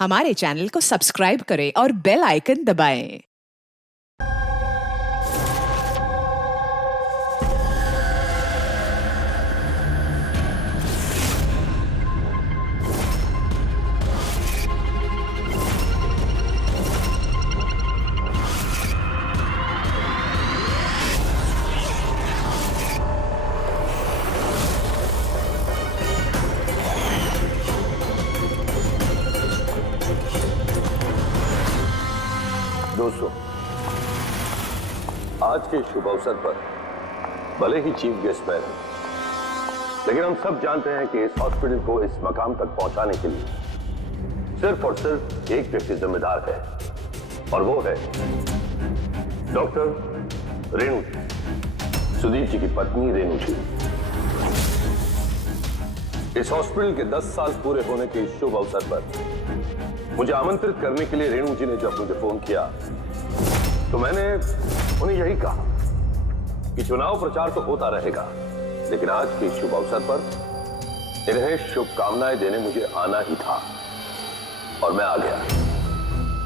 हमारे चैनल को सब्सक्राइब करें और बेल आइकन दबाएं। दोस्तों, आज के शुभ अवसर पर भले ही चीफ गेस्ट मैं हूं, लेकिन हम सब जानते हैं कि इस हॉस्पिटल को इस मकाम तक पहुंचाने के लिए सिर्फ और सिर्फ एक व्यक्ति जिम्मेदार है, और वो है डॉक्टर रेणु जी, सुदीप जी की पत्नी रेणु जी। इस हॉस्पिटल के 10 साल पूरे होने के इस शुभ अवसर पर मुझे आमंत्रित करने के लिए रेणु जी ने जब मुझे फोन किया तो मैंने उन्हें यही कहा कि चुनाव प्रचार तो होता रहेगा, लेकिन आज के शुभ अवसर पर इन्हें शुभकामनाएं देने मुझे आना ही था, और मैं आ गया।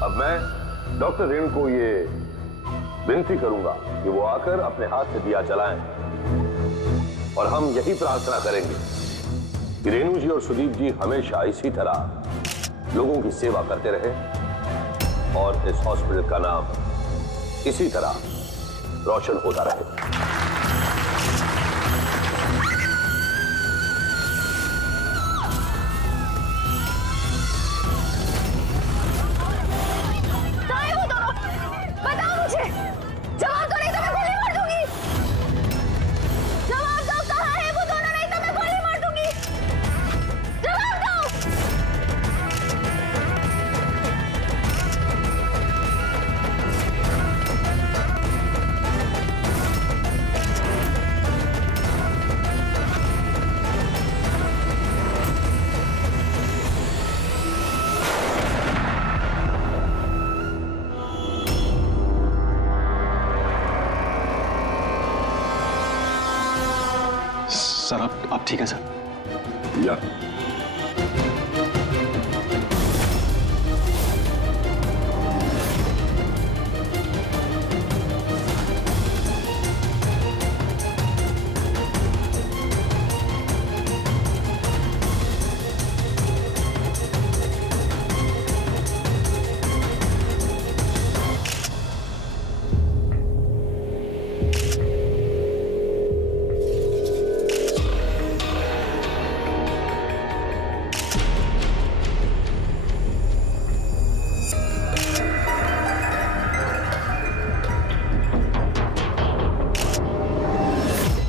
अब मैं डॉक्टर रेणु को ये विनती करूंगा कि वो आकर अपने हाथ से दिया जलाएं, और हम यही प्रार्थना करेंगे कि रेणु जी और सुदीप जी हमेशा इसी तरह लोगों की सेवा करते रहे और इस हॉस्पिटल का नाम इसी तरह रोशन होता रहे। सर आप ठीक है सर? या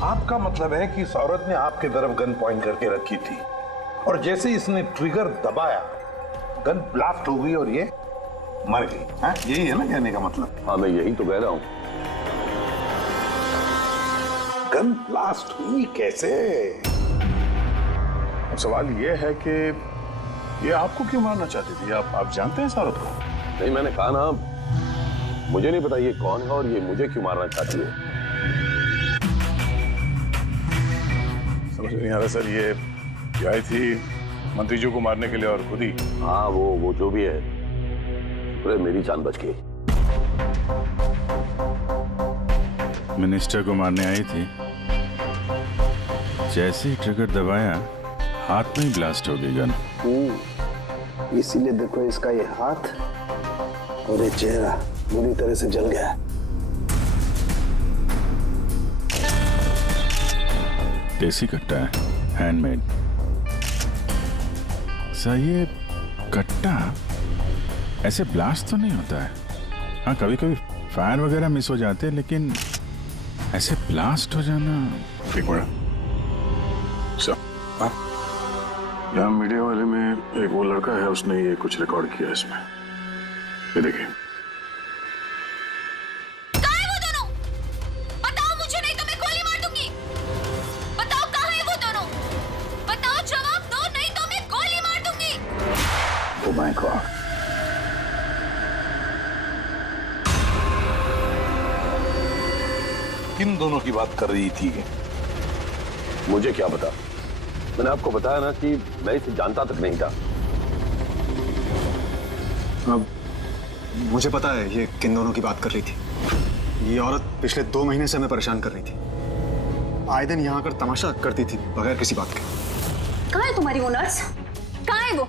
आपका मतलब है कि इस औरत ने आपके तरफ गन पॉइंट करके रखी थी, और जैसे इसने ट्रिगर दबाया गन ब्लास्ट हो गई और ये मर गई। हाँ, यही है ना कहने का मतलब? हाँ, मैं यही तो कह रहा हूं। गन ब्लास्ट हुई कैसे? अब सवाल ये है कि ये आपको क्यों मारना चाहती थी? आप जानते हैं इस औरत को? नहीं, मैंने कहा ना, मुझे नहीं पता ये कौन है और ये मुझे क्यों मारना चाहती है। समझ नहीं आ रहा सर। ये आई थी मंत्री जी को मारने के लिए और खुद ही। हाँ, वो जो भी है, शुक्र है मेरी जान बच गई। मिनिस्टर को मारने आई थी, जैसे ही ट्रिगर दबाया हाथ में ही ब्लास्ट हो गई गन। इसीलिए देखो इसका ये हाथ और ये चेहरा बुरी तरह से जल गया है। देसी कट्टा है, हैंडमेड। सर, ये कट्टा ऐसे ब्लास्ट तो नहीं होता है। हाँ, कभी कभी फायर वगैरह मिस हो जाते हैं, लेकिन ऐसे ब्लास्ट हो जाना। एक मिनट सर, यहाँ मीडिया वाले में एक वो लड़का है, उसने ये कुछ रिकॉर्ड किया इसमें। ये देखिए। Oh my God! किन दोनों की बात कर रही थी? मुझे क्या पता, मैंने आपको बताया ना कि मैं इसे जानता तक नहीं था। अब मुझे पता है ये किन दोनों की बात कर रही थी। ये औरत पिछले 2 महीने से हमें परेशान कर रही थी। आए दिन यहाँ आकर तमाशा करती थी बगैर किसी बात के। कहाँ है तुम्हारी वो नर्स? कहाँ है वो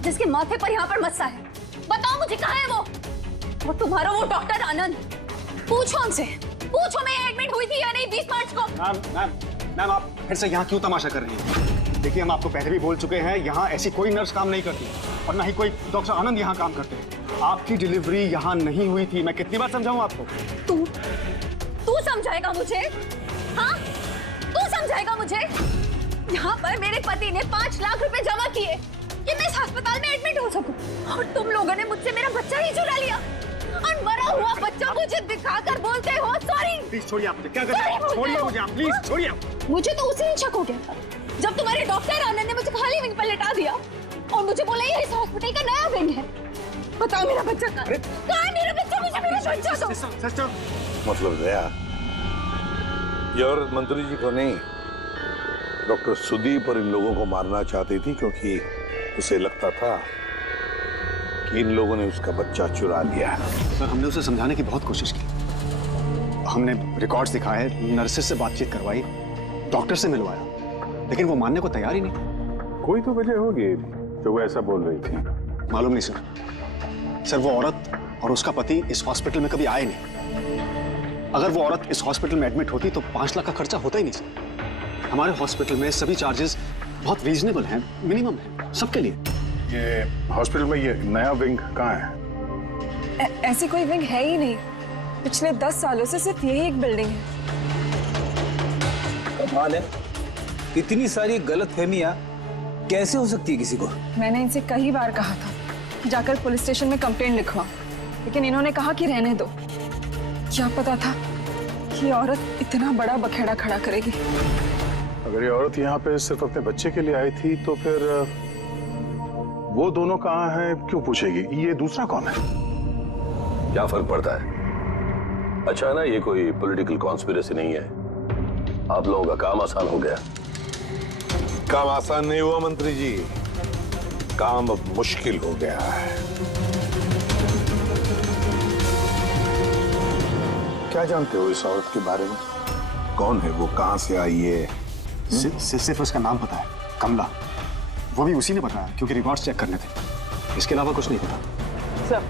जिसके माथे पर यहाँ पर मस्सा है? बताओ मुझे, कहाँ है वो तुम्हारा वो डॉक्टर आनंद? पूछो उनसे, पूछो मैं एडमिट हुई थी या नहीं 20 मार्च को। मैम आप फिर से यहाँ क्यों तमाशा कर रही हैं? देखिए हम आपको पहले भी बोल चुके हैं, यहाँ ऐसी कोई नर्स काम नहीं करती और ना ही कोई डॉक्टर आनंद यहाँ काम करते हैं। आपकी डिलीवरी यहाँ नहीं हुई थी। मैं कितनी बार समझाऊं आपको? तू समझाएगा मुझे? हाँ, तू समझाएगा मुझे? यहाँ पर मेरे पति ने 5 लाख रुपए जमा किए कि मैं इस अस्पताल में एडमिट हो सकूं, और तुम लोगों ने मुझसे मेरा बच्चा ही चुरा लिया और मरा हुआ बच्चा मुझे दिखाकर बोलते हो सॉरी। प्लीज छोड़िए आप मुझे। क्या कर रहे हैं? छोड़िए मुझे आप, प्लीज छोड़िए आप। मुझे तो उसी दिन शक हो गया था जब तुम्हारे डॉक्टर आनंद ने मुझे खाली विंग पर लेटा दिया और मुझे बोला ये इस हॉस्पिटल का नया विंग है। बताओ मेरा बच्चा कहाँ है? मेरा बच्चा, मुझे मेरा बच्चा दो। सिस्टर मतलब दया, ये औरत मंत्री जी को नहीं, डॉक्टर सुदीप और इन लोगों को मारना चाहती थी, क्योंकि उसे लगता था कि इन लोगों ने उसका बच्चा चुरा लिया। सर हमने उसे समझाने की बहुत कोशिश की। हमने रिकॉर्ड्स दिखाए, नर्सेस से बातचीत करवाई, डॉक्टर से मिलवाया, लेकिन वो मानने को तैयार ही नहीं। कोई तो वजह होगी जो वो ऐसा बोल रही थी। मालूम नहीं सर। सर वो औरत और उसका पति इस हॉस्पिटल में कभी आए नहीं। अगर वो औरत इस हॉस्पिटल में एडमिट होती तो 5 लाख का खर्चा होता ही नहीं सर। हमारे हॉस्पिटल में सभी चार्जेस बहुत रीजनेबल हैं, मिनिमम है सबके लिए। ये हॉस्पिटल में ये नया विंग कहाँ है? ऐसी कोई विंग है ही नहीं। पिछले 10 सालों से सिर्फ यही एक बिल्डिंग है। कमाल है, इतनी सारी गलतफहमियां कैसे हो सकती है किसी को? मैंने इनसे कई बार कहा था जाकर पुलिस स्टेशन में कंप्लेंट लिखवा, लेकिन इन्होंने कहा कि रहने दो। क्या पता था कि औरत इतना बड़ा बखेड़ा खड़ा करेगी। अगर ये औरत यहाँ पे सिर्फ अपने बच्चे के लिए आई थी तो फिर वो दोनों कहाँ हैं क्यों पूछेगी? ये दूसरा कौन है? क्या फर्क पड़ता है? अच्छा ना, ये कोई पॉलिटिकल कॉन्स्पिरेसी नहीं है। आप लोगों का काम आसान हो गया। काम आसान नहीं हुआ मंत्री जी, काम अब मुश्किल हो गया है। क्या जानते हो इस औरत के बारे में? कौन है वो, कहां से आई है? सिर्फ उसका नाम पता है, कमला। वो भी उसी ने बताया क्योंकि रिकॉर्ड्स चेक करने थे। इसके अलावा कुछ नहीं पता। सर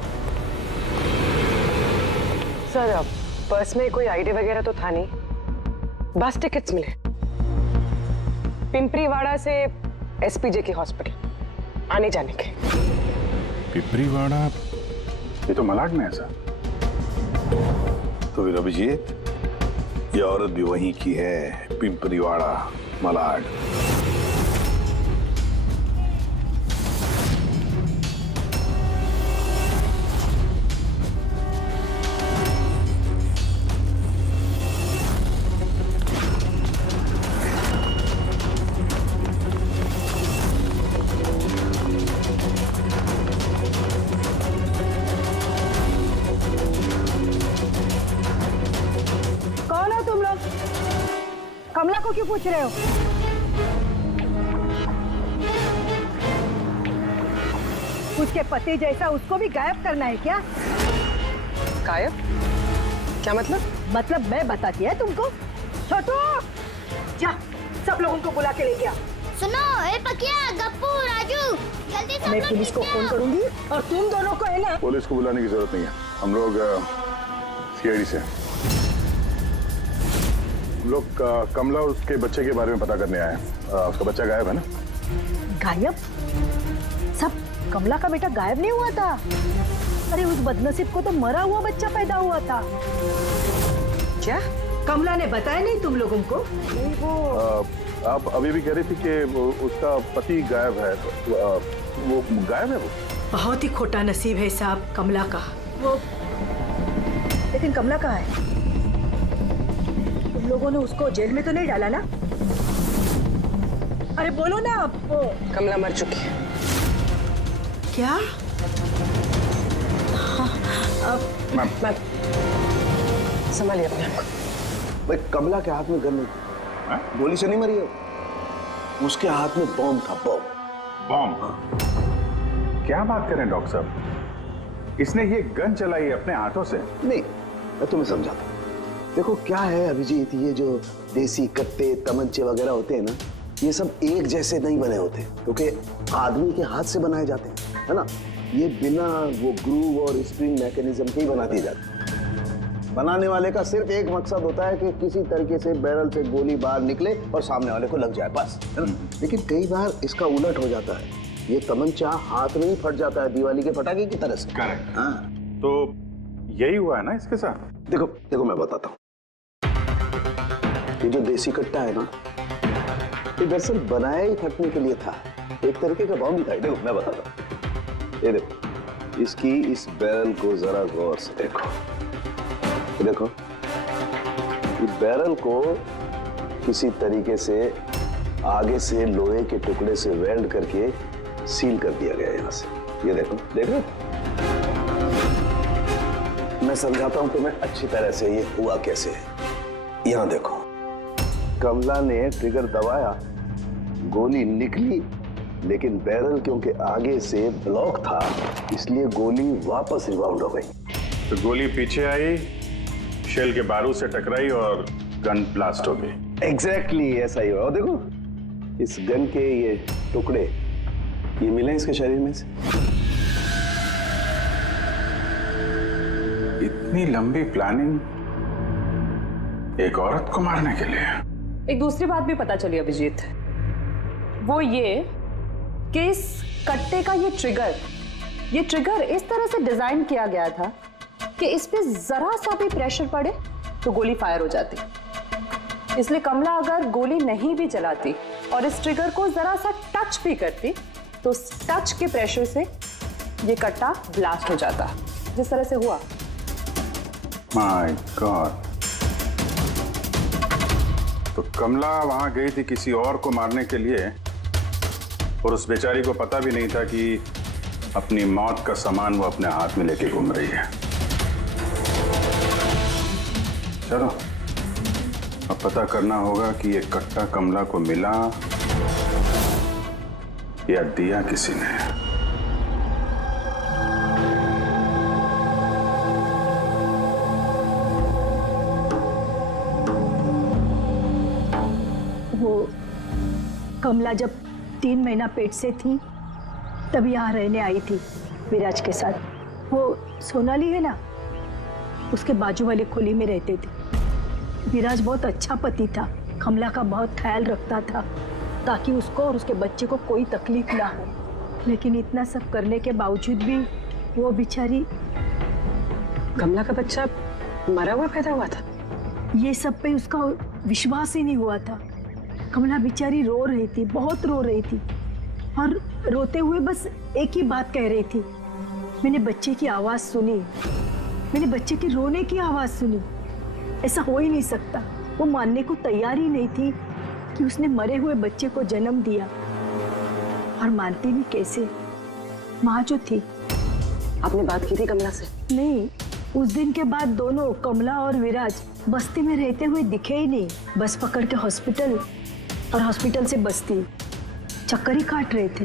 पर्स में कोई आईडी वगैरह तो था नहीं, बस टिकट्स मिले पिंपरीवाड़ा से एसपीजे के हॉस्पिटल आने जाने के। पिपरीवाड़ा, ये तो मलाड में है सर। तो फिर अभिजीत, ये औरत भी वहीं की है, पिंपरीवाड़ा, मलाड। कमला को क्यों पूछ रहे हो? उसके पति जैसा उसको भी गायब करना है क्या? गायब? क्या मतलब? मतलब मैं बताती है तुमको। छोटू, जा सब लोगों को बुला के ले गया। सुनो, ए पकिया, गप्पू, राजू, जल्दी सब मैं लोग पुलिस को फोन करूंगी और तुम दोनों को है ना। पुलिस को बुलाने की जरूरत नहीं है, हम लोग सीआईडी से हैं। हम लोग कमला और उसके बच्चे के बारे में पता करने आए हैं। उसका बच्चा गायब है ना? गायब? सब कमला का बेटा गायब नहीं हुआ था। अरे उस बदनसीब को तो मरा हुआ बच्चा पैदा हुआ था। क्या? कमला ने बताया नहीं तुम लोगों को? आप अभी भी कह रही थी कि उसका पति गायब है। वो गायब है? वो बहुत ही खोटा नसीब है साहब कमला का। वो लेकिन कमला कहाँ है? तुम लोगों ने उसको जेल में तो नहीं डाला ना? अरे बोलो ना आप। कमला मर चुकी है। क्या? मैम संभालिए अपने आप को। भाई कमला के हाथ में गन नहीं था, गोली से नहीं मरी है, उसके हाथ में बॉम्ब था। बॉम्ब? क्या बात करें डॉक्टर साहब? इसने ये गन चलाई अपने हाथों से। नहीं, मैं तुम्हें समझाता हूँ। देखो क्या है अभिजीत, ये जो देसी कट्टे तमंचे वगैरह होते हैं ना, ये सब एक जैसे नहीं बने होते, क्योंकि आदमी के हाथ से बनाए जाते हैं, है ना। ये बिना वो ग्रूव और स्प्रिंग मैकेनिज्म के ही बना दिए जाते हैं। बनाने वाले का सिर्फ एक मकसद होता है कि किसी तरीके से बैरल से गोली बाहर निकले और सामने वाले को लग जाए, बस, है ना। लेकिन कई बार इसका उलट हो जाता है, ये तमंचा हाथ में ही फट जाता है, दिवाली के पटाखे की तरह से। करेक्ट। हाँ, तो यही हुआ है ना इसके साथ। देखो देखो मैं बताता हूँ। ये जो देसी कट्टा है ना, ये दरअसल बनाया ही फटने के लिए था, एक तरीके का बम था। देखो मैं बताता हूँ, ये देखो, इसकी इस बैरल को जरा गौर से देखो, ये देखो, ये बैरल को किसी तरीके से आगे से लोहे के टुकड़े से वेल्ड करके सील कर दिया गया है यहाँ से। ये देखो, देखो, मैं समझाता हूँ तुम्हें अच्छी तरह से ये हुआ कैसे है। यहाँ देखो, कमला ने ट्रिगर दबाया, गोली निकली, लेकिन बैरल क्योंकि आगे से ब्लॉक था, इसलिए गोली वापस रिबाउंड हो गई। तो गोली पीछे आई, शेल के बारूद से टकराई और गन ब्लास्ट हो गई। एग्जैक्टली ऐसा ही हुआ। और देखो, इस गन के ये टुकड़े ये मिले इसके शरीर में से। इतनी लंबी प्लानिंग एक औरत को मारने के लिए। एक दूसरी बात भी पता चली अभिजीत, वो ये कि इस कट्टे का ये ट्रिगर इस तरह से डिजाइन किया गया था कि इस पे जरा सा भी प्रेशर पड़े तो गोली फायर हो जाती। इसलिए कमला अगर गोली नहीं भी चलाती और इस ट्रिगर को जरा सा टच भी करती तो उस टच के प्रेशर से ये कट्टा ब्लास्ट हो जाता, जिस तरह से हुआ। My God. तो कमला वहां गई थी किसी और को मारने के लिए, और उस बेचारी को पता भी नहीं था कि अपनी मौत का सामान वो अपने हाथ में लेके घूम रही है। चलो अब पता करना होगा कि ये कट्टा कमला को मिला या दिया किसी ने। वो कमला जब 3 महीना पेट से थी तब यहाँ रहने आई थी विराज के साथ। वो सोनाली है ना, उसके बाजू वाली खोली में रहते थे। विराज बहुत अच्छा पति था, कमला का बहुत ख्याल रखता था ताकि उसको और उसके बच्चे को कोई तकलीफ ना हो। लेकिन इतना सब करने के बावजूद भी वो बेचारी। कमला का बच्चा मरा हुआ पैदा हुआ था? ये सब पे उसका विश्वास ही नहीं हुआ था। कमला बेचारी रो रही थी, बहुत रो रही थी, और रोते हुए बस एक ही बात कह रही थी, मैंने बच्चे की आवाज सुनी, मैंने बच्चे की रोने की आवाज सुनी। ऐसा हो ही नहीं सकता। वो मानने को तैयार ही नहीं थी कि उसने मरे हुए बच्चे को जन्म दिया, और मानती भी कैसे। माँ जो थी। आपने बात की थी कमला से? नहीं, उस दिन के बाद दोनों, कमला और विराज, बस्ती में रहते हुए दिखे ही नहीं। बस पकड़ के हॉस्पिटल और हॉस्पिटल से बस्ती चक्कर ही काट रहे थे।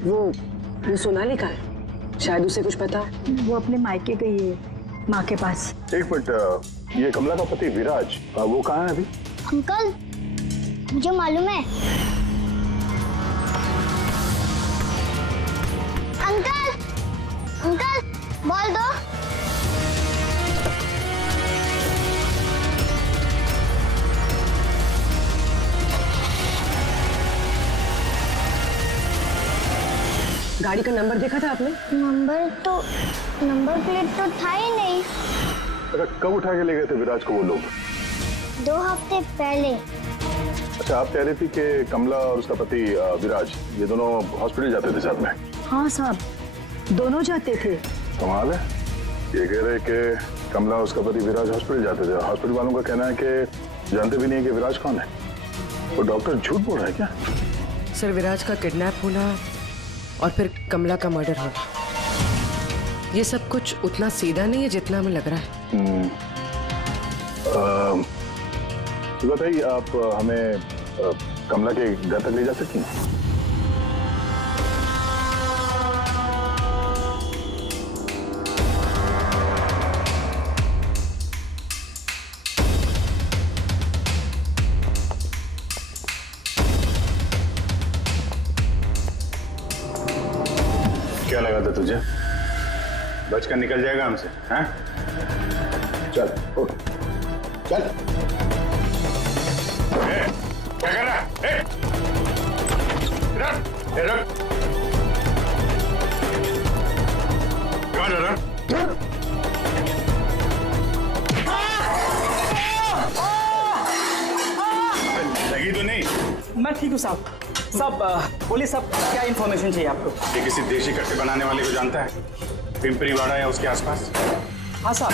वो सोनाली का है, शायद उसे कुछ पता। वो अपने मायके गई है, माँ के पास। एक मिनट, ये कमला का पति विराज, वो कहाँ है अभी? अंकल, मुझे मालूम है। अंकल, अंकल, बॉल दो। गाड़ी का नंबर देखा था आपने? नंबर प्लेट तो था ही नहीं। कब उठा के ले गए थे विराज को वो लोग? 2 हफ्ते पहले। अच्छा, आप कह रही थी कि कमला और उसका पति विराज, ये दोनों हॉस्पिटल जाते थे साथ में? हाँ साहब, दोनों जाते थे। कमाल है। ये कह रहे कि कमला और उसका पति विराज हॉस्पिटल जाते थे। हॉस्पिटल वालों का कहना है कि जानते भी नहीं कि विराज कौन है। वो डॉक्टर झूठ बोल रहा है क्या? सर, विराज का किडनैप होना और फिर कमला का मर्डर होना, ये सब कुछ उतना सीधा नहीं है जितना हमें लग रहा है। बताइए, आप हमें कमला के घर तक ले जा सकती हैं? क्या लगा था तुझे? बचकर निकल जाएगा हमसे? हैं? चल उठ, चल। क्या कर रहा है? कहाँ जा रहा? लगी तो नहीं? मैं ठीक हूँ साहब। साहब बोलिए साहब, क्या इन्फॉर्मेशन चाहिए आपको? ये किसी देशी कट्टे बनाने वाले को जानता है? पिंपरीवाड़ा या उसके आसपास? हाँ साहब,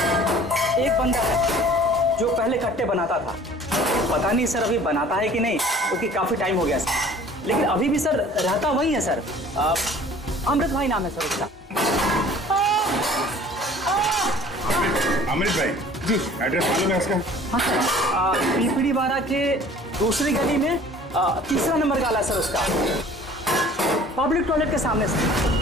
एक बंदा है जो पहले कट्टे बनाता था। पता नहीं सर अभी बनाता है कि नहीं, क्योंकि काफी टाइम हो गया सर। लेकिन अभी भी सर रहता वही है सर। अमृत भाई नाम है सर उसका। अमृत भाई जी, एड्रेस मालूम है उसका? हाँ सर, पिंपरीवाड़ा के दूसरी गली में तीसरा नंबर गाला है सर उसका, पब्लिक टॉयलेट के सामने सर।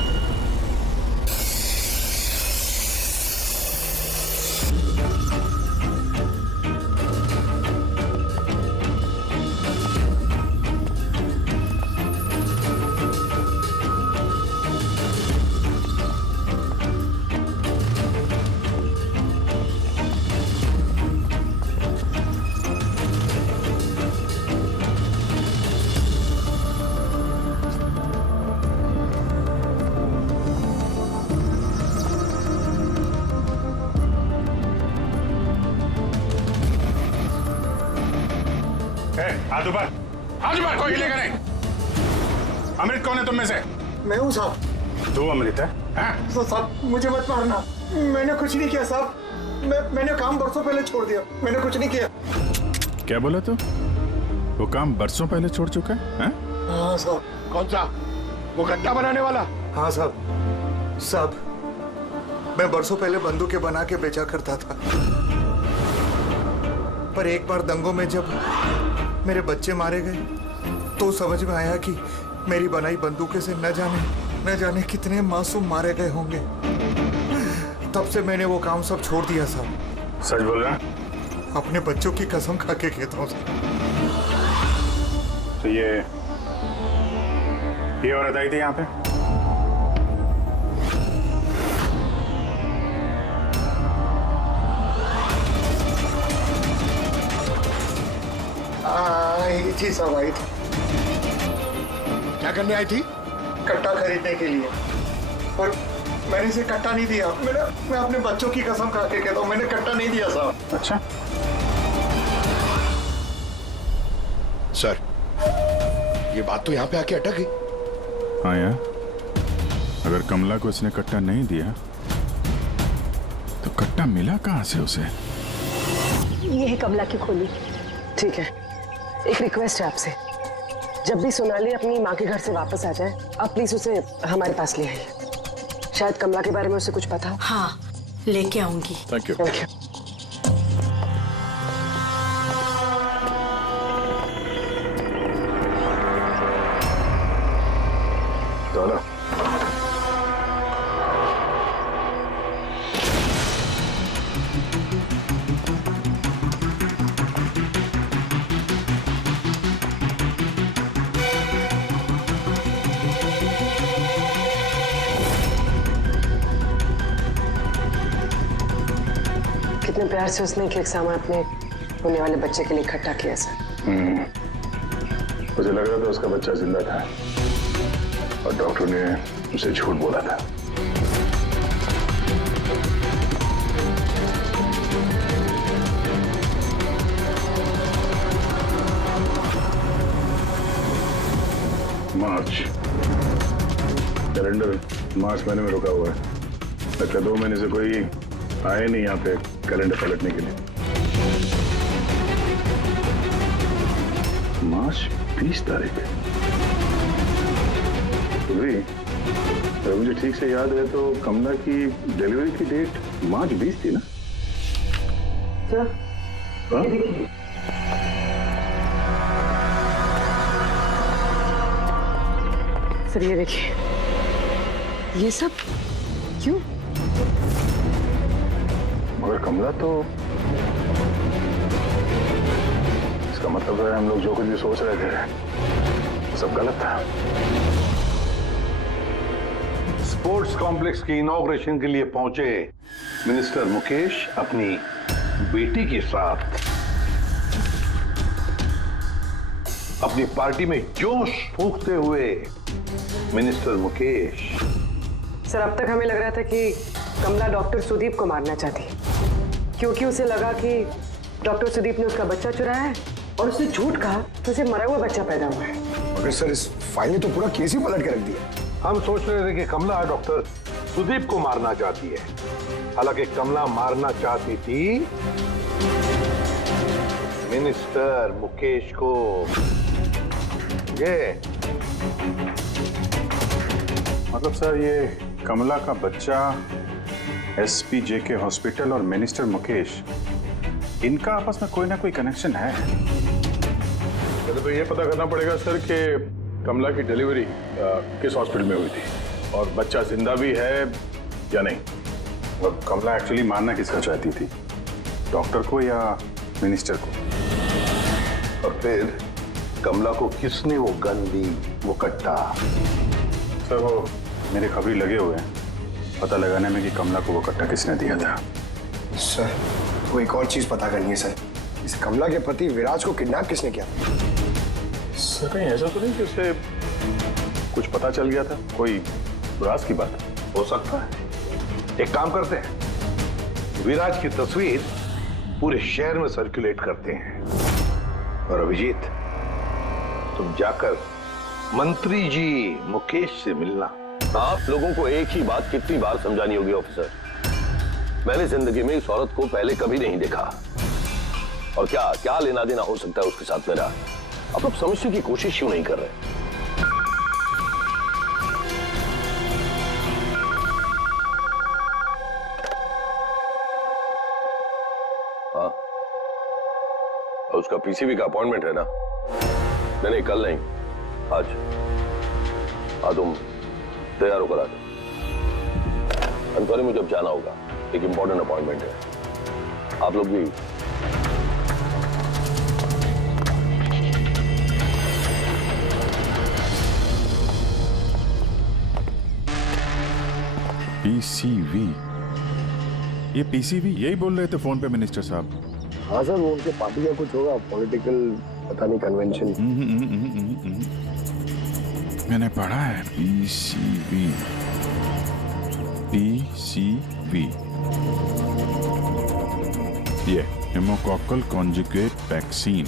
हाथ ऊपर, कोई हिलेगा नहीं। अमृत कौन है तुम में से? मैं हूँ साहब। तू अमृत है? साहब मुझे मत मारना, मैंने कुछ नहीं किया साहब। मैंने काम बरसों पहले छोड़ दिया, मैंने कुछ नहीं किया। क्या बोला तू? वो काम बरसों पहले छोड़ चुका है? हाँ साहब। कौन सा? वो कट्टा बनाने वाला? हाँ साहब। साहब मैं बरसों पहले बंदूकें बना के बेचा करता था, पर एक बार दंगों में जब मेरे बच्चे मारे गए तो समझ में आया कि मेरी बनाई बंदूकें से न जाने कितने मासूम मारे गए होंगे। तब से मैंने वो काम सब छोड़ दिया साहब। सच बोल रहा? अपने बच्चों की कसम खा के कहता हूँ साहब। तो ये औरत आई थी यहाँ पे? आई थी साहब, आई थी। क्या करने आई थी? कट्टा खरीदने के लिए, पर मैंने इसे कट्टा नहीं दिया। मैं अपने बच्चों की कसम खा के कहता हूँ, मैंने कट्टा नहीं दिया साहब। अच्छा सर, ये बात तो यहाँ पे आके अटक गई। हाँ यार, अगर कमला को इसने कट्टा नहीं दिया तो कट्टा मिला कहाँ से उसे? ये है कमला की खोली। ठीक है, एक रिक्वेस्ट है आपसे, जब भी सोनाली अपनी माँ के घर से वापस आ जाए, आप प्लीज उसे हमारे पास ले आइए। शायद कमला के बारे में उसे कुछ पता हो। हाँ, लेके आऊंगी। Thank you. चलो। कितने प्यार से उसने एक सामान अपने होने वाले बच्चे के लिए इकट्ठा किया सर। मुझे लग रहा था उसका बच्चा जिंदा था और डॉक्टर ने उसे झूठ बोला था। मार्च कैलेंडर मार्च महीने में रुका हुआ है। लगता 2 महीने से कोई आए नहीं यहाँ पे कैलेंडर पलटने के लिए। मार्च 20 तारीख। तो भी अगर मुझे ठीक से याद है तो कमला की डिलीवरी की डेट मार्च 20 थी ना? सर, हाँ? सर ये देखिए, ये सब क्यों? मगर कमला तो, इसका मतलब है हम लोग जो कुछ भी सोच रहे थे सब गलत था। स्पोर्ट्स कॉम्प्लेक्स के इनॉग्रेशन के लिए पहुंचे मिनिस्टर मुकेश अपनी बेटी के साथ अपनी पार्टी में जोश फूंकते हुए मिनिस्टर मुकेश। सर, अब तक हमें लग रहा था कि कमला डॉक्टर सुदीप को मारना चाहती, क्योंकि उसे लगा कि डॉक्टर सुदीप ने उसका बच्चा चुराया है और उसने झूठ कहा तो उसे मरा हुआ बच्चा पैदा हुआ है। मगर सर, इस फाइल ने तो पूरा केस ही पलट के रख दिया। हम सोच रहे थे कि कमला डॉक्टर सुदीप को मारना चाहती है, हालांकि कमला मारना चाहती थी मिनिस्टर मुकेश को। ये मतलब सर, ये कमला का बच्चा एसपीजे के हॉस्पिटल और मिनिस्टर मुकेश, इनका आपस में कोई ना कोई कनेक्शन है। पहले तो ये पता करना पड़ेगा सर कि कमला की डिलीवरी किस हॉस्पिटल में हुई थी और बच्चा जिंदा भी है या नहीं। और कमला एक्चुअली मारना किसका चाहती थी, डॉक्टर को या मिनिस्टर को? और फिर कमला को किसने वो गन दी, वो कट्टा? सर, वो मेरे खबरी लगे हुए हैं पता लगाने में कि कमला को वो कट्टा किसने दिया था। सर, वो एक और चीज पता करनी है सर, इस कमला के पति विराज को किडनैप किसने किया? सर, कहीं ऐसा तो नहीं कि उसे कुछ पता चल गया था, कोई राज की बात? हो सकता है। एक काम करते हैं, विराज की तस्वीर पूरे शहर में सर्कुलेट करते हैं और अभिजीत, तुम जाकर मंत्री जी मुकेश से मिलना। आप लोगों को एक ही बात कितनी बार समझानी होगी ऑफिसर? मैंने जिंदगी में इस औरत को पहले कभी नहीं देखा, और क्या क्या लेना देना हो सकता है उसके साथ मेरा? आप लोग समझने की कोशिश क्यों नहीं कर रहे? हाँ, उसका पीसीबी का अपॉइंटमेंट है ना? नहीं, कल नहीं, आज। हाँ, तुम तैयार होकर आ जाओ। अंतरी मुझे अब जाना होगा, एक इंपॉर्टेंट अपॉइंटमेंट है। आप लोग भी। पीसीवी, ये पीसीवी यही बोल रहे थे फोन पे मिनिस्टर साहब। हाँ सर, वो उनके पार्टी का कुछ होगा, पॉलिटिकल पता नहीं कन्वेंशन। मैंने पढ़ा है पीसीवी, पीसीवी, ये pneumococcal conjugate vaccine.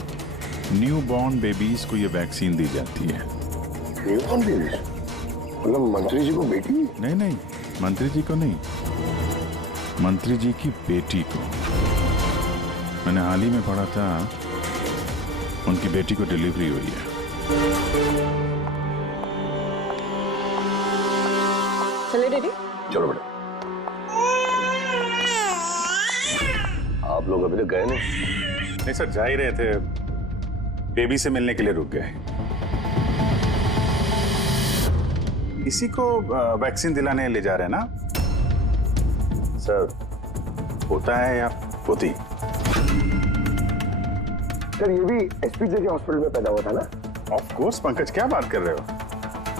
New born babies को ये वैक्सीन दी जाती है। New born babies? मतलब मंत्री जी को बेटी? नहीं, मंत्री जी को नहीं, मंत्री जी की बेटी को। मैंने हाल ही में पढ़ा था उनकी बेटी को डिलीवरी हुई है। चले डैडी? चलो बेटा। आप लोग अभी तक गए नहीं सर, जा ही रहे थे, बेबी से मिलने के लिए रुक गए। इसी को वैक्सीन दिलाने ले जा रहे हैं ना सर? होता है या होती? सर, ये भी एसपीजे के हॉस्पिटल में पैदा हुआ था ना? ऑफ कोर्स पंकज, क्या बात कर रहे हो?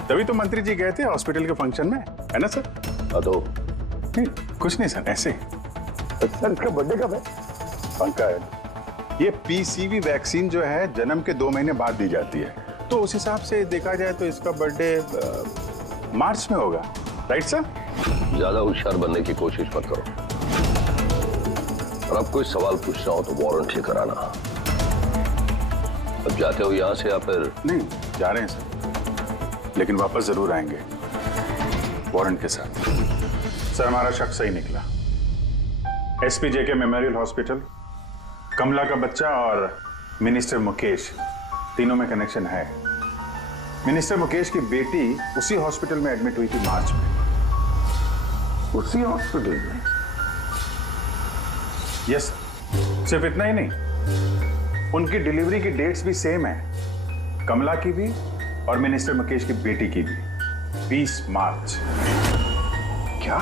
तभी तो मंत्री जी गए थे हॉस्पिटल के फंक्शन में, है ना सर? तो नहीं, कुछ नहीं सर, ऐसे। सर, इसका बर्थडे कब है? पंकज, ये पीसीवी वैक्सीन जो है जन्म के 2 महीने बाद दी जाती है, तो उस हिसाब से देखा जाए तो इसका बर्थडे मार्च में होगा, राइट सर? ज्यादा होशियार बनने की कोशिश मत करो, और अब कोई सवाल पूछना हो तो वारंट लेकर आना। अब जाते हो यहां से या फिर? नहीं, जा रहे हैं सर, लेकिन वापस जरूर आएंगे वारंट के साथ। सर, हमारा शक सही निकला। एसपीजे के मेमोरियल हॉस्पिटल, कमला का बच्चा और मिनिस्टर मुकेश, तीनों में कनेक्शन है। मिनिस्टर मुकेश की बेटी उसी हॉस्पिटल में एडमिट हुई थी मार्च में। उसी हॉस्पिटल में? यस, सिर्फ इतना ही नहीं, उनकी डिलीवरी की डेट्स भी सेम है, कमला की भी और मिनिस्टर मुकेश की बेटी की भी, 20 मार्च। क्या?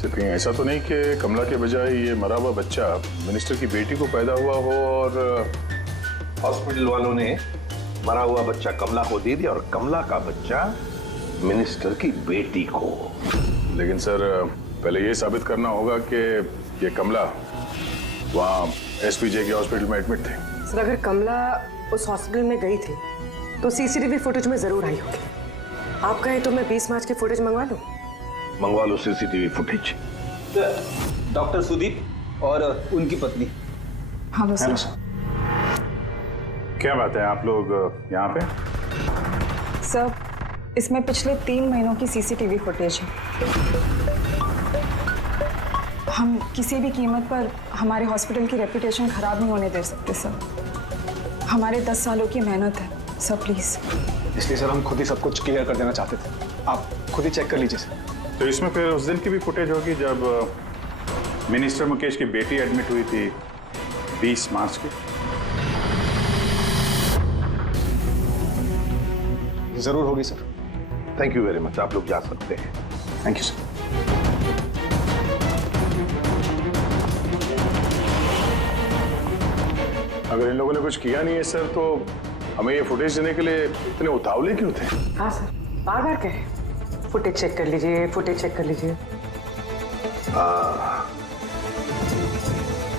सिर्फ कहीं ऐसा तो नहीं कि कमला के बजाय ये मरा हुआ बच्चा मिनिस्टर की बेटी को पैदा हुआ हो और हॉस्पिटल वालों ने मरा हुआ बच्चा कमला को दे दिया और कमला का बच्चा मिनिस्टर की बेटी को। लेकिन सर पहले ये साबित करना होगा कि ये कमला वहाँ एसपीजे के हॉस्पिटल में एडमिट थी। सर अगर कमला उस हॉस्पिटल में गई थी तो सीसीटीवी फुटेज में जरूर आई होगी। आप कहें तो मैं 20 मार्च की फुटेज मंगवा लूं? मंगवा लो सीसीटीवी फुटेज। डॉक्टर सुदीप और उनकी पत्नी। Hello sir. क्या बात है, आप लोग यहाँ पे? सर इसमें पिछले 3 महीनों की सीसीटीवी फुटेज है। हम किसी भी कीमत पर हमारे हॉस्पिटल की रेपुटेशन खराब नहीं होने दे सकते सर। हमारे 10 सालों की मेहनत है सर, प्लीज। इसलिए सर हम खुद ही सब कुछ क्लियर कर देना चाहते थे, आप खुद ही चेक कर लीजिए सर। तो इसमें फिर उस दिन की भी फुटेज होगी जब मिनिस्टर मुकेश की बेटी एडमिट हुई थी 20 मार्च की। जरूर होगी sir. Thank you very much, आप लोग जा सकते हैं। Thank you sir. अगर इन लोगों ने कुछ किया नहीं है सर, तो हमें ये फुटेज देने के लिए इतने उतावले क्यों थे? हाँ सर, बार बार कहे फुटेज चेक कर लीजिए, फुटेज चेक कर लीजिए।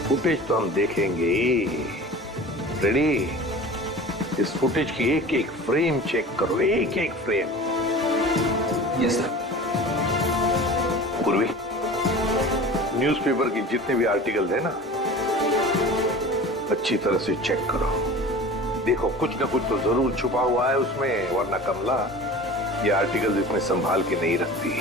फुटेज तो हम देखेंगे। रेडी? इस फुटेज की एक एक फ्रेम चेक करो, एक एक फ्रेम। Yes sir. पूर्वी, न्यूज़पेपर की जितने भी आर्टिकल है ना, अच्छी तरह से चेक करो। देखो कुछ ना कुछ तो जरूर छुपा हुआ है उसमें, वरना कमला ये आर्टिकल इतने संभाल के नहीं रखती।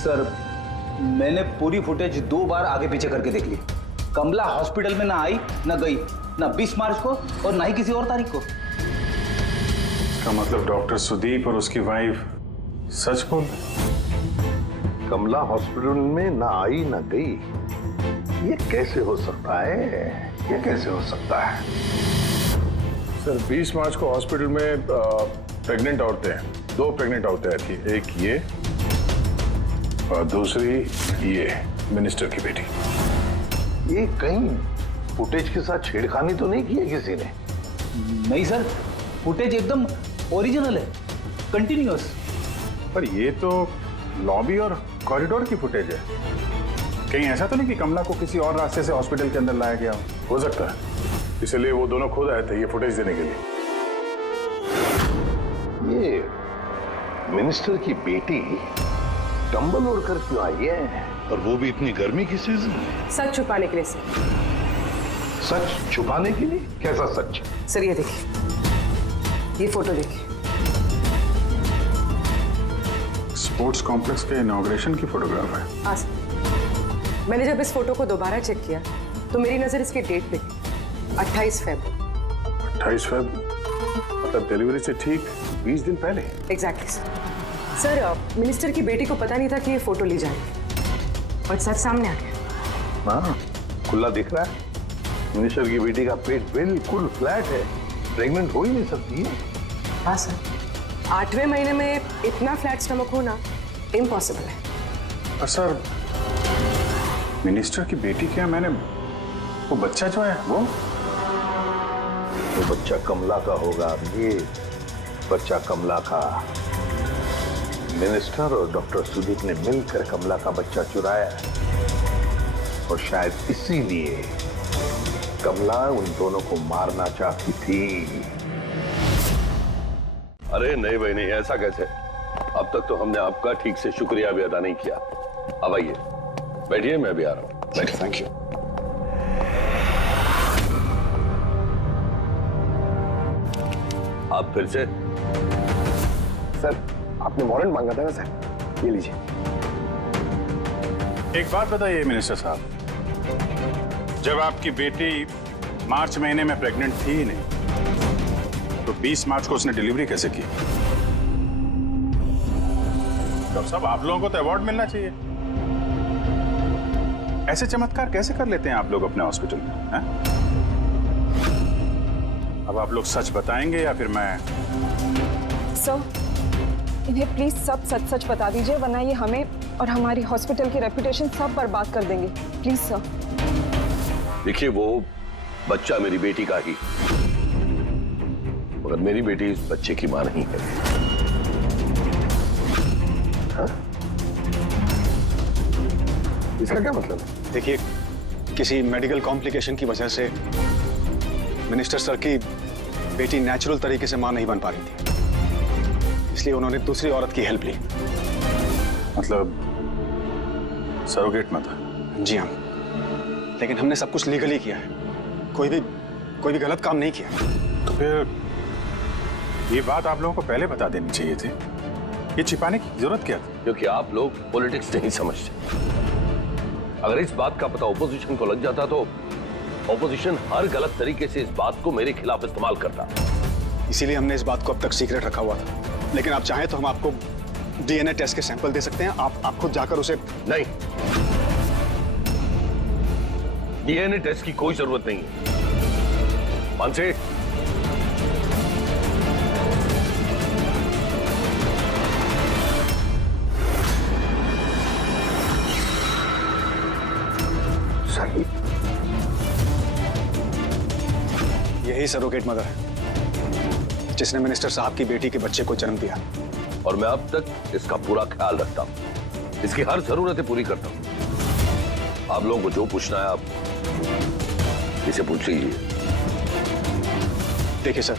सर मैंने पूरी फुटेज 2 बार आगे पीछे करके देख ली। कमला हॉस्पिटल में ना आई, ना गई, ना 20 मार्च को और ना ही किसी और तारीख को। इसका मतलब डॉक्टर सुदीप और उसकी वाइफ सच बोल? कमला हॉस्पिटल में ना आई ना गई, ये कैसे हो सकता है? ये कैसे हो सकता है? सर 20 मार्च को हॉस्पिटल में प्रेग्नेंट औरतें, 2 प्रेग्नेंट औरतें आई थी, एक ये और दूसरी ये मिनिस्टर की बेटी। ये कहीं फुटेज के साथ छेड़खानी तो नहीं की है किसी ने? नहीं सर, फुटेज एकदम ओरिजिनल है, कंटिन्यूअस। पर ये तो लॉबी और कॉरिडोर की फुटेज है। कहीं ऐसा तो नहीं कि कमला को किसी और रास्ते से हॉस्पिटल के अंदर लाया गया हो सकता है, इसलिए वो दोनों खुद आए थे ये फुटेज देने के लिए। ये मिनिस्टर की बेटी कंबल ओढ़ कर क्यों आई है, और वो भी इतनी गर्मी की सीजन में? सच छुपाने के लिए सर। सच छुपाने के लिए? कैसा सच? सर ये देखिए, ये फोटो देखिए। स्पोर्ट्स कॉम्प्लेक्स के इनॉग्रेशन की फोटोग्राफ है। हाँ सर, मैंने जब इस फोटो को दोबारा चेक किया तो मेरी नजर इसकी डेट पे थी, 28 फरवरी। 28 फरवरी मतलब डिलीवरी से ठीक 20 दिन पहले। Exactly sir. सर मिनिस्टर की बेटी को पता नहीं था कि ये फोटो ली जाएगी और सच सामने आ गया। हाँ, खुला दिख रहा है। मिनिस्टर की बेटी का पेट बिल्कुल फ्लैट है, प्रेग्नेंट हो ही नहीं सकती है। हाँ सर, 8वें महीने में इतना फ्लैट स्टमक होना इम्पॉसिबल है। सर मिनिस्टर की बेटी क्या, मैंने वो बच्चा जो है वो बच्चा कमला का होगा। ये बच्चा कमला का। मिनिस्टर और डॉक्टर सुदीप ने मिलकर कमला का बच्चा चुराया और शायद इसीलिए कमला उन दोनों को मारना चाहती थी। अरे नहीं भाई नहीं, ऐसा कैसे? अब तक तो हमने आपका ठीक से शुक्रिया भी अदा नहीं किया। अब आइए बैठिए, मैं भी आ रहा हूँ। बैठिए। Thank you. आप फिर से? सर आपने वारंट मांगा था ना सर, ये लीजिए। एक बात बताइए मिनिस्टर साहब, जब आपकी बेटी मार्च महीने में प्रेग्नेंट थी ही नहीं, तो 20 मार्च को उसने डिलीवरी कैसे की? डॉक्टर साहब, आप लोगों को तो अवार्ड मिलना चाहिए। ऐसे चमत्कार कैसे कर लेते हैं आप लोग अपने हॉस्पिटल में, हैं? अब आप लोग सच बताएंगे या फिर मैं? सर, इन्हें प्लीज सब सच सच बता दीजिए, वरना ये हमें और हमारी हॉस्पिटल की रेपुटेशन सब बर्बाद कर देंगे। Please sir. देखिए, वो बच्चा मेरी बेटी का ही, मगर मेरी बेटी इस बच्चे की मां नहीं है। हाँ? इसका क्या मतलब? देखिए, किसी मेडिकल कॉम्प्लिकेशन की वजह से मिनिस्टर सर की बेटी नेचुरल तरीके से मां नहीं बन पा रही थी, इसलिए उन्होंने दूसरी औरत की हेल्प ली। मतलब सरोगेट मदर? जी हाँ, लेकिन हमने सब कुछ लीगली किया है, कोई भी गलत काम नहीं किया। तो फिर ये बात आप लोगों को पहले बता देनी चाहिए थी, ये छिपाने की जरूरत क्या थी? क्योंकि आप लोग पॉलिटिक्स नहीं समझते। अगर इस बात का पता ऑपोजिशन को लग जाता तो ऑपोजिशन हर गलत तरीके से इस बात को मेरे खिलाफ इस्तेमाल करता। इसीलिए हमने इस बात को अब तक सीक्रेट रखा हुआ था, लेकिन आप चाहें तो हम आपको डीएनए टेस्ट के सैंपल दे सकते हैं, आप खुद जाकर उसे। नहीं, डीएनए टेस्ट की कोई जरूरत नहीं है। मानसे, यही सरोगेट मदर है जिसने मिनिस्टर साहब की बेटी के बच्चे को जन्म दिया, और मैं अब तक इसका पूरा ख्याल रखता हूं, इसकी हर जरूरतें पूरी करता हूं। आप लोगों को जो पूछना है आप इसे पूछ लीजिए। देखिए सर,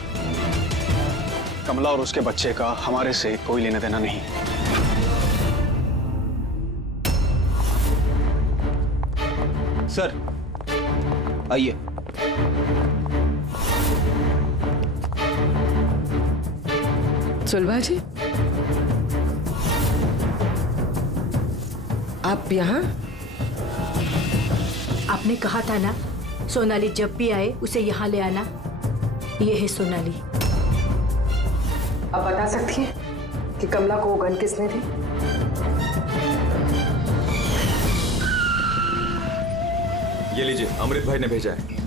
कमला और उसके बच्चे का हमारे से कोई लेना देना नहीं। सर आइए। सुलभा जी, आप यहाँ? आपने कहा था ना, सोनाली जब भी आए उसे यहाँ ले आना। ये है सोनाली। आप बता सकती हैं कि कमला को वो गन किसने दी? ये लीजिए, अमृत भाई ने भेजा है।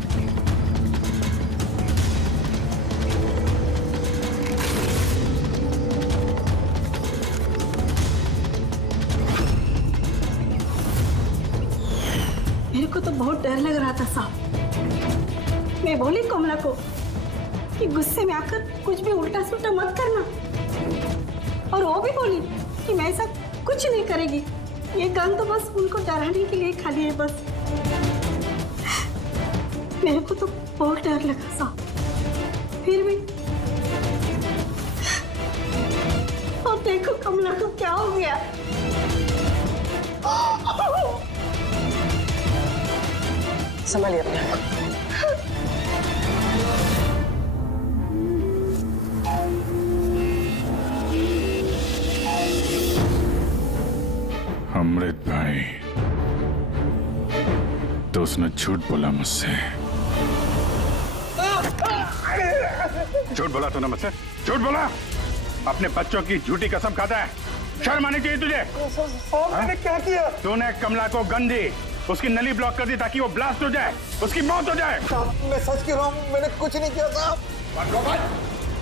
मेरे को तो बहुत डर लग रहा था साहब। मैं बोली कमला को कि गुस्से में आकर कुछ भी उल्टा सुल्टा मत करना, और वो भी बोली कि मैं ऐसा कुछ नहीं करेगी। ये गन तो बस उनको डराने के लिए खाली है बस। मेरे को तो बहुत डर लगा साहब, फिर भी। और देखो कमला को क्या हो गया। संभालिए अपने आप। अमृत भाई, तो उसने झूठ बोला मुझसे। झूठ बोला तूने मुझसे, झूठ बोला। अपने बच्चों की झूठी कसम खाता है, शर्म आनी चाहिए तुझे। मैंने क्या किया? तूने कमला को गन दी, उसकी नली ब्लॉक कर दी ताकि वो ब्लास्ट हो जाए, उसकी मौत हो जाए। मैं सच कह रहा हूँ, मैंने कुछ नहीं किया था।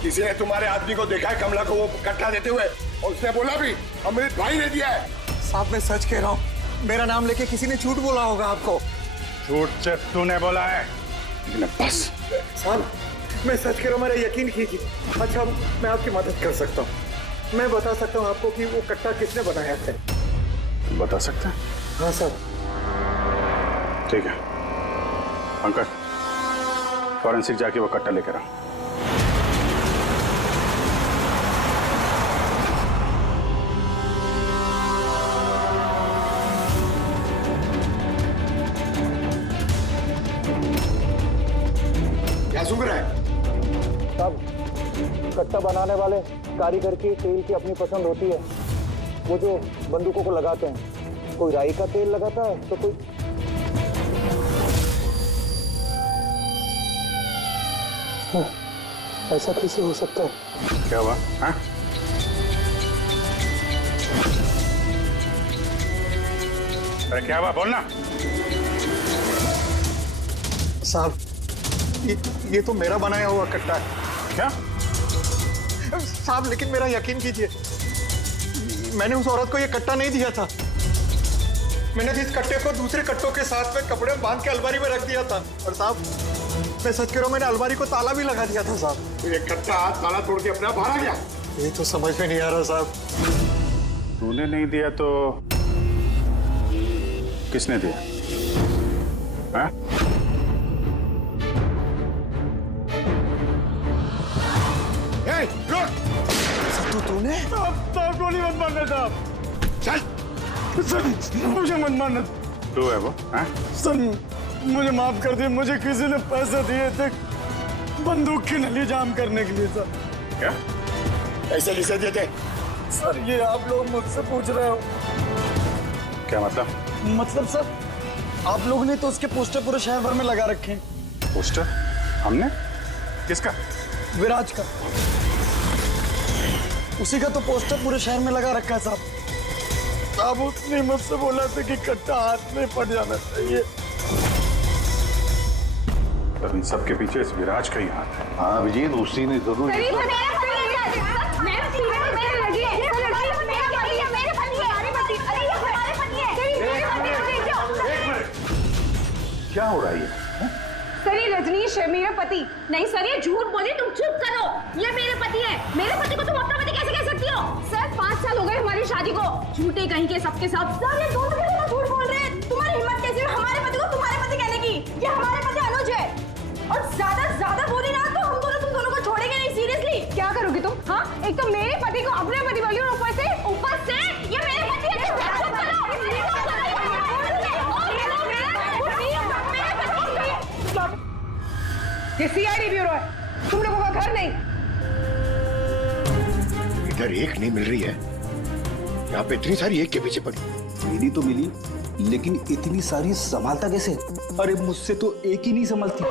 किसी ने तुम्हारे आदमी को देखा है कमला को वो कट्टा देते हुए, और उसने बोला भी अमृत भाई ने दिया है। साहब मैं सच कह रहा हूँ, मेरा नाम लेके किसी ने झूठ बोला होगा आपको। झूठ से तूने बोला है, बस। साहब मैं सच कह रहा हूँ, मेरा यकीन कीजिए। अच्छा मैं आपकी मदद कर सकता हूँ, मैं बता सकता हूँ आपको कि वो कट्टा किसने बनाया है। बता सकते हैं? हाँ सर। ठीक है पंकज, फॉरेंसिक जाके वो कट्टा लेकर आ। क्या सुन रहा है? तब कट्टा बनाने वाले कारीगर की तेल की अपनी पसंद होती है, वो जो बंदूकों को लगाते हैं कोई राई का तेल लगाता है तो कोई ऐसा कैसे हो सकता है? क्या हुआ? हाँ? अरे क्या हुआ, बोलना। साहब, ये तो मेरा बनाया हुआ कट्टा है। क्या? साहब लेकिन मेरा यकीन कीजिए, मैंने उस औरत को ये कट्टा नहीं दिया था। मैंने इस कट्टे को दूसरे कट्टों के साथ में कपड़े में बांध के अलमारी में रख दिया था। और साहब मैं सच कह रहा हूं, मैंने अलमारी को ताला भी लगा दिया था साहब। तो ये कट्टा ताला तोड़ के अपने आप बाहर आ गया? ये तो समझ में नहीं आ रहा साहब। तूने नहीं दिया तो किसने दिया? हाँ? तो तूने? साहब गोली मत मारना साहब। चल सर मुझे मत मारना। तू है वो? हाँ? सर मुझे माफ कर दिए, मुझे किसी ने पैसे दिए थे बंदूक की नली जाम करने के लिए सर। क्या? पैसे किसे दिए थे? सर ये आप लोग मुझसे पूछ रहे हो? क्या मतलब? मतलब सर आप लोगों ने तो उसके पोस्टर पूरे शहर भर में लगा रखे हैं। पोस्टर? हमने? किसका? विराज का। उसी का तो पोस्टर पूरे शहर में लगा रखा है साहब। साहब उसने मुझसे बोला था कि कट्टा हाथ में पड़ जाना चाहिए। पर इन सबके पीछे इस विराज का ही हाथ है। हाँ अभिजीत, उसी ने जरूर। क्या हो रहा है ये? सर ये रजनीश है, मेरा पति। नहीं सर ये झूठ बोली, तुम चुप करो। ये मेरे पति है। मेरे पति को तुम अपना पति कैसे कह सकती हो? सर 5 साल हो गए हमारी शादी को। झूठे कहीं के सबके सब। सर ये दोनों के झूठ बोल रहे हैं। तुम्हारी हिम्मत कैसे है हमारे पति को तुम्हारे पति कहने की? ये हमारे पति अनुज है। और ज्यादा बोली ना तो हम दोनों तुम दोनों को छोड़ेंगे नहीं। सीरियसली क्या करोगी तुम? हाँ एक तो मेरे पति को अपने पति बोली और ऊपर से ये मेरे पति है। ये सीआईडी ब्यूरो है, तुम लोगों का घर नहीं। इधर एक नहीं मिल रही है, यहाँ पे इतनी सारी एक के पीछे पड़ी। मिली तो मिली, लेकिन इतनी सारी संभालता कैसे? अरे मुझसे तो एक ही नहीं संभलती।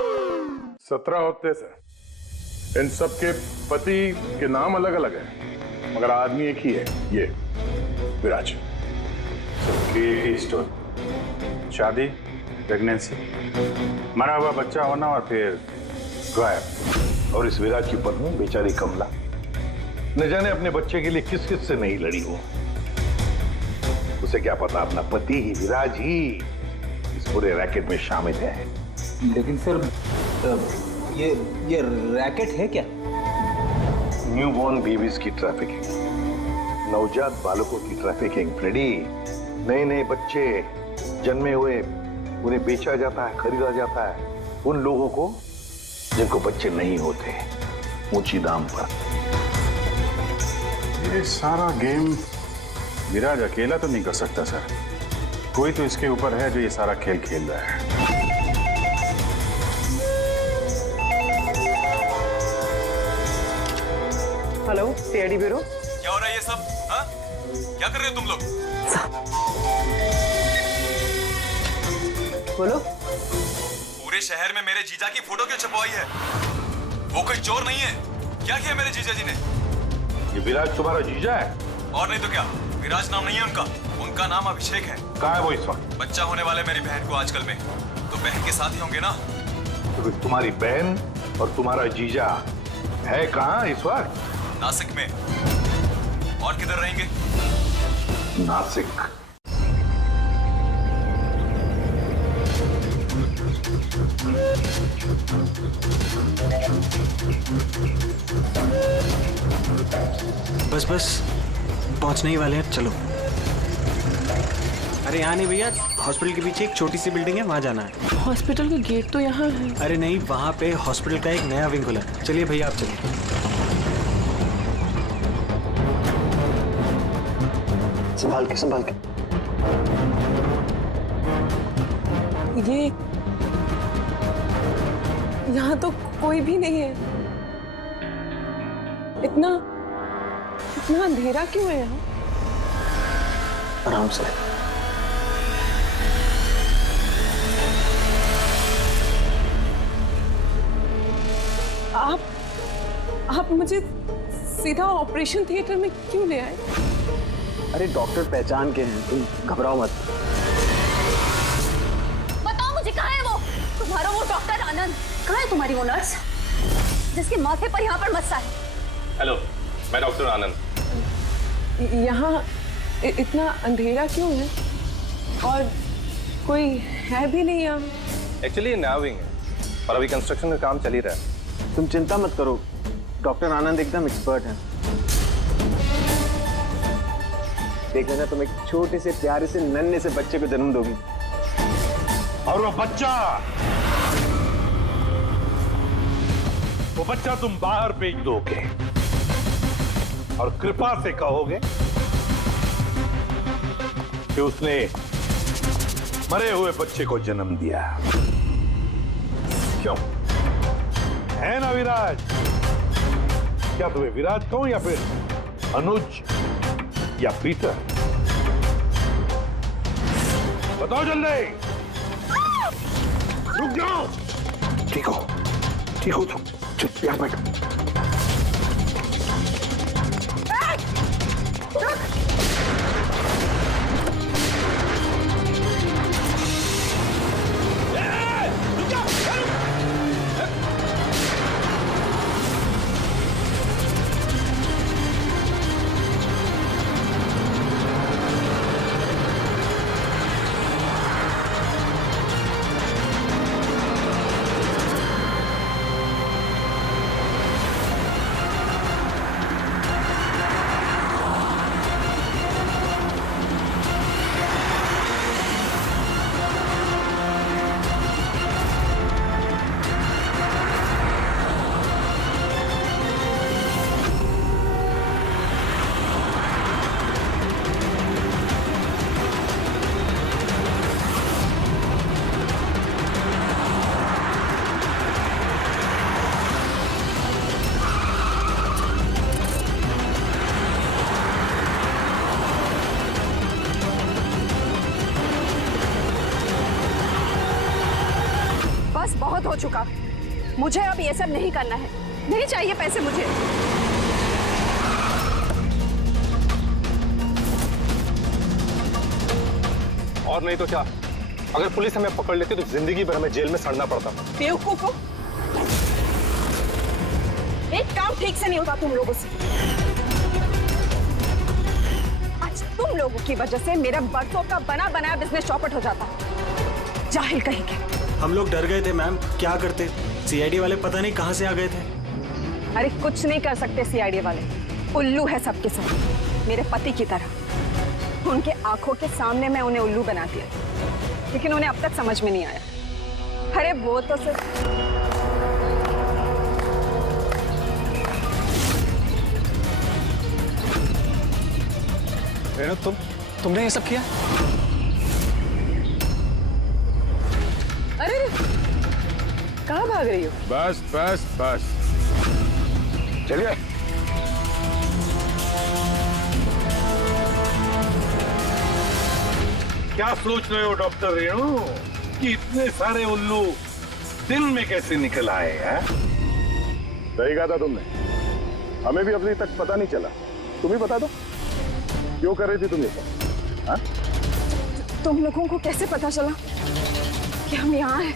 17 होते सर। इन सब के पति के नाम अलग अलग है मगर आदमी एक ही है, ये विराज। सबकी स्टोरी, शादी, प्रेगनेंसी, मरा हुआ बच्चा होना और फिर गायब। और इस विराज की पत्नी बेचारी कमला न जाने अपने बच्चे के लिए किस किस से नहीं लड़ी हो। उसे क्या पता अपना पति ही, विराज ही इस पूरे रैकेट में शामिल है। लेकिन सर ये रैकेट है क्या? न्यूबॉर्न बेबीज की ट्रैफिकिंग, नवजात बालकों की ट्रैफिकिंग। फ्रेडी, नए बच्चे जन्मे हुए उन्हें बेचा जाता है, खरीदा जाता है उन लोगों को जिनको बच्चे नहीं होते, ऊंची दाम पर। ये सारा गेम विराज अकेला तो नहीं कर सकता सर। कोई तो इसके ऊपर है जो ये सारा खेल खेल रहा है। Hello CID bureau. क्या हो रहा है ये सब? हाँ? क्या कर रहे हो तुम लोग? बोलो। पूरे शहर में मेरे जीजा की फोटो क्यों छपवाई है? वो कोई चोर नहीं है। क्या किया मेरे जीजा जी ने? ये विराज तुम्हारा जीजा है? और नहीं तो क्या, विराज नाम नहीं है उनका, उनका नाम अभिषेक है। कहाँ है वो इस वक्त? बच्चा होने वाले मेरी बहन को आजकल में, तो बहन के साथ ही होंगे ना। तो फिर तुम्हारी बहन और तुम्हारा जीजा है कहाँ इस वक्त? नासिक में। और किधर रहेंगे? नासिक। बस पहुंचने ही वाले हैं, चलो। अरे यहाँ नहीं भैया, हॉस्पिटल के पीछे एक छोटी सी बिल्डिंग है, वहाँ जाना है। हॉस्पिटल का गेट तो यहाँ है। अरे नहीं, वहाँ पे हॉस्पिटल का एक नया विंग खुला है। चलिए भैया आप चलिए। संभाल के। ये यहाँ तो कोई भी नहीं है। इतना अंधेरा क्यों है यहाँ? आराम से। आप मुझे सीधा ऑपरेशन थिएटर में क्यों ले आए? अरे डॉक्टर पहचान के हैं, तुम घबराओ मत। बताओ मुझे कहाँ है वो तुम्हारा वो डॉक्टर आनंद? कहाँ है तुम्हारी वो नर्स जिसके माथे पर यहाँ पर मस्सा है? हेलो, मैं डॉक्टर आनंद। यहाँ इतना अंधेरा क्यों है और कोई है भी नहीं यहाँ? एक्चुअली नया विंग है और अभी कंस्ट्रक्शन का काम चल ही रहा है। तुम चिंता मत करो, डॉक्टर आनंद एकदम एक्सपर्ट हैं। देख लेना, तुम एक छोटे से प्यारे से नन्हे से बच्चे को जन्म दोगी। और वो बच्चा तुम बाहर भेज दोगे और कृपा से कहोगे कि उसने मरे हुए बच्चे को जन्म दिया। क्यों है ना विराज? क्या तुम्हें विराज कहूं या फिर अनुज या पीटर? बताओ जल्दी। रुक जाओ। ठीक हो तुम, चुप यहाँ बैठो। बहुत हो चुका, मुझे अब ये सब नहीं करना है। नहीं चाहिए पैसे मुझे। और नहीं तो क्या, अगर पुलिस हमें पकड़ लेती तो जिंदगी भर हमें जेल में सड़ना पड़ता। बेवकूफ हो, एक काम ठीक से नहीं होता तुम लोगों से। आज तुम लोगों की वजह से मेरा बरसों का बना बनाया बिजनेस चौपट हो जाता। जाहिल कहेंगे। हम लोग डर गए थे मैम, क्या करते? सीआईडी वाले पता नहीं कहां से आ गए थे। अरे कुछ नहीं कर सकते सीआईडी वाले, उल्लू है सबके सब, मेरे पति की तरह। उनके आंखों के सामने मैं उन्हें उल्लू बना दिया, लेकिन उन्हें अब तक समझ में नहीं आया। अरे वो तो सिर्फ रेणु, तुमने ये सब किया? अरे कहाँ भाग रही हो? बस बस बस, चलिए। क्या सोच रहे हो डॉक्टर रेणु कि इतने सारे उल्लू दिन में कैसे निकल आए हैं? सही कहा था तुमने, हमें भी अभी तक पता नहीं चला। तुम ही बता दो, क्यों कर रही थी तुम ये सब? हाँ? तुम लोगों को कैसे पता चला कि हम यहाँ हैं?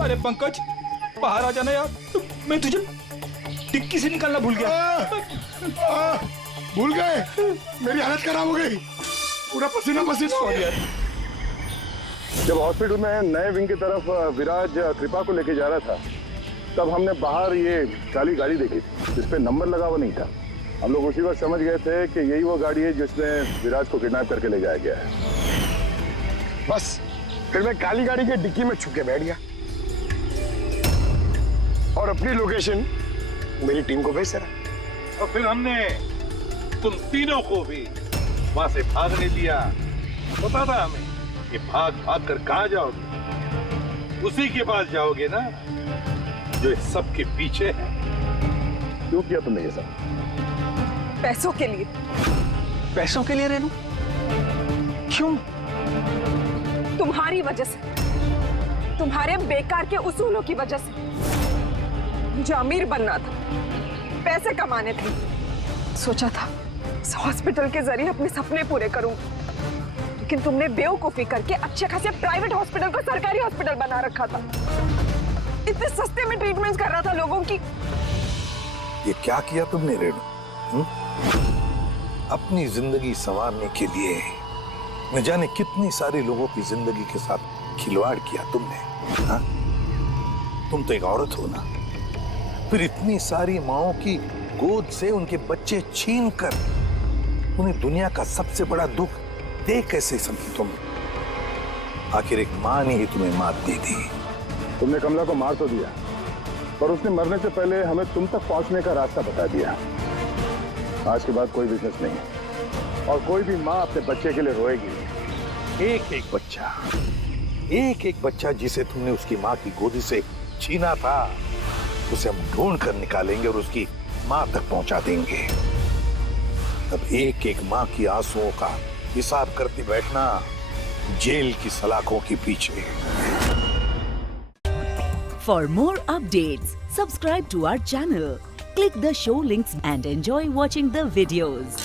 अरे पंकज, बाहर आ जाना यार, मैं तुझे टिक्की से निकालना भूल गया। भूल गए? मेरी हालत खराब हो गई, पूरा पसीना पसीना हो गया। जब हॉस्पिटल में नए विंग की तरफ विराज कृपा को लेके जा रहा था, तब हमने बाहर ये काली गाड़ी देखी थी जिस पे नंबर लगा हुआ नहीं था। हम लोग उसी वक्त समझ गए थे कि यही वो गाड़ी है जिसमें विराज को किडनैप करके ले जाया गया है। बस फिर मैं काली गाड़ी के डिक्की में छुप के बैठ गया और अपनी लोकेशन मेरी टीम को भेज रहा। और फिर हमने तुम तीनों को भी वहां से भागने दिया। पता था हमें कि भाग भाग कर कहां जाओगे, उसी के पास जाओगे ना जो इस सब के पीछे है। क्यों किया तुमने ये सब? पैसों के लिए। पैसों के लिए रेणु? क्यों? तुम्हारी वजह से, तुम्हारे बेकार के उसूलों की वजह से। मुझे अमीर बनना था, पैसे कमाने थे। सोचा था इस हॉस्पिटल के जरिए अपने सपने पूरे करूं, लेकिन तुमने बेवकूफी करके अच्छे खासे प्राइवेट हॉस्पिटल को सरकारी हॉस्पिटल बना रखा था। इतने सस्ते में ट्रीटमेंट कर रहा था लोगों की। ये क्या किया तुमने रेणु? अपनी जिंदगी संवारने के लिए न जाने कितनी सारे लोगों की जिंदगी के साथ खिलवाड़ किया तुमने। हा? तुम तो एक औरत हो ना, फिर इतनी सारी माओं की गोद से उनके बच्चे छीन कर उन्हें दुनिया का सबसे बड़ा दुख दे कैसे समझी तुम? आखिर एक मां ने ही तुम्हें मात दे दी। तुमने कमला को मार तो दिया, पर उसने मरने से पहले हमें तुम तक पहुंचने का रास्ता बता दिया। आज के बाद कोई बिजनेस नहीं है और कोई भी मां अपने बच्चे के लिए रोएगी। एक एक बच्चा जिसे तुमने उसकी मां की गोदी से छीना था, उसे हम ढूंढ कर निकालेंगे और उसकी मां तक पहुंचा देंगे। तब एक एक मां की आंसुओं का हिसाब करते बैठना जेल की सलाखों के पीछे। For more updates, subscribe to our channel, click the show links and enjoy watching the videos.